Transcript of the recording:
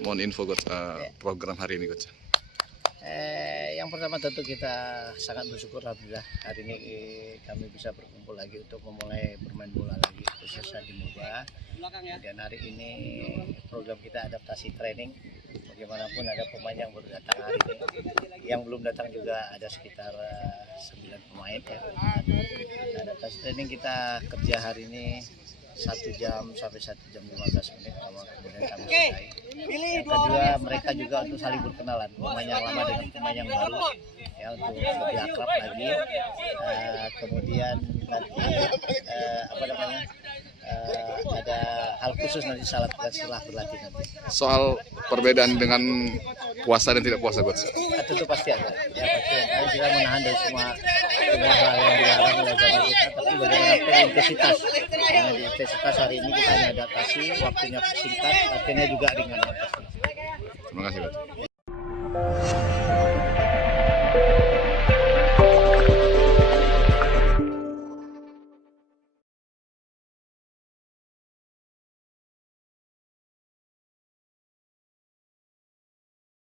Mohon info coach, program hari ini coach. Yang pertama tentu kita sangat bersyukur alhamdulillah hari ini kami bisa berkumpul lagi untuk memulai bermain bola lagi khususnya di MOBA. Dan hari ini program kita adaptasi training. Bagaimanapun ada pemain yang baru datang hari ini, yang belum datang juga ada sekitar 9 pemain ya. Adaptasi training kita kerja hari ini 1 jam sampai 1 jam 15 menit, kemudian kami selesai. Yang kedua, mereka juga untuk saling berkenalan, pemain yang lama dengan pemain yang baru ya, untuk lebih akrab lagi. Kemudian nanti ada hal khusus nanti setelah berlatih nanti. Soal perbedaan dengan puasa dan tidak puasa coach, Tentu pasti ada ya, pasti ada. Kita menahan dari semua hal yang dilarang oleh agama kita, tapi bagaimana intensitas. Karena di intensitas hari ini kita hanya adaptasi, waktunya singkat, latihannya juga ringan. terima kasih coach.